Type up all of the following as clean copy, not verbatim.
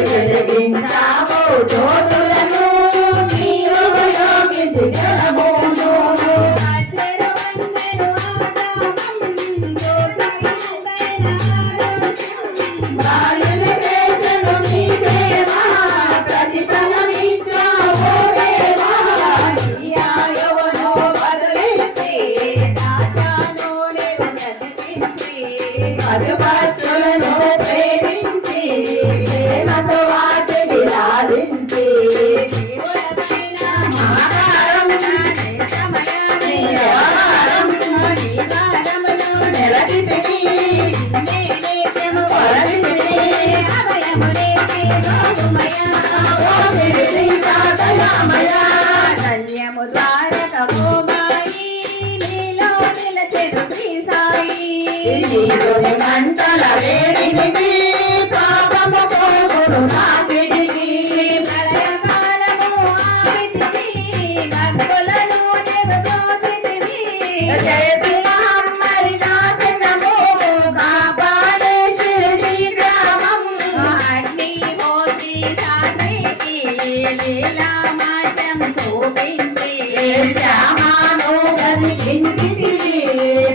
వెలిగించావు జ్యోతులను నీవు యోగించి జలమును గాలిని వేసను నీ ప్రేమ ప్రతిఫలమిచ్చావు దేవా యవ్వను బదిలించి రాజాను బ్రతికించి పలుపచ్చులను ప్రేమించి ప్రేమతో వాటిని లాలించి మంటల వేడిని పాపము పోగుడు నాటికి ప్రళయకాలము భక్తులను చేసిన అమ్మరి నాశనము కాపాడే శిరిడి గ్రామం అగ్ని మోసి సానికి లీలా మాటం చూపించి శ్యామాను గదికింటికి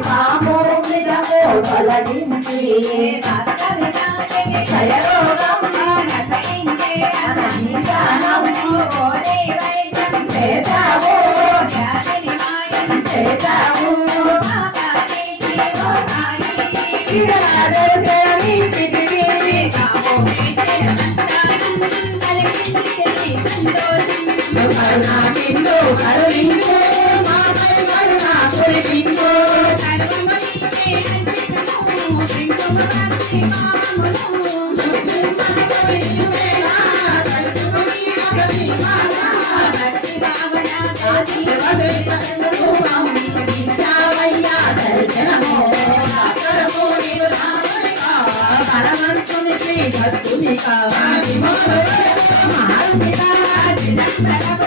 పాము మృగము తొలగించి క్షయరోగం నశించే అనంతనము కోడి వైద్యం చేశావు చేశావు కరుణా సింధు కరుణించు మాపై కరుణా కురిపించు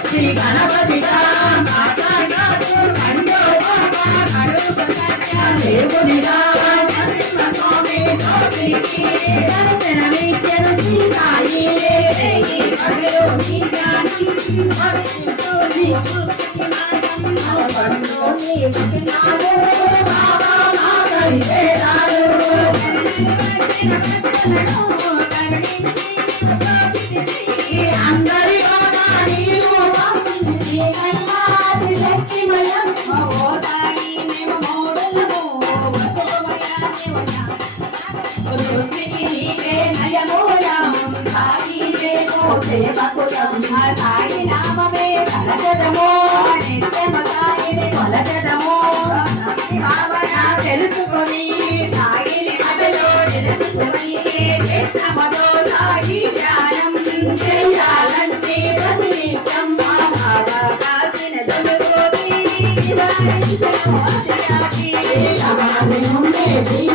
శ్రీ గణపతిగా దేవునిగా అందరి సాయి నామమే కలజదమో నిత్యము సాయిని కొలజదమో భావన తెలుసుకొని సాయిని మదలో నిలుచుకొని చిత్తమతో సాయి ధ్యానం చేయాలంటే ప్రతి నిత్యం కాసిన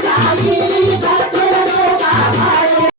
సాయి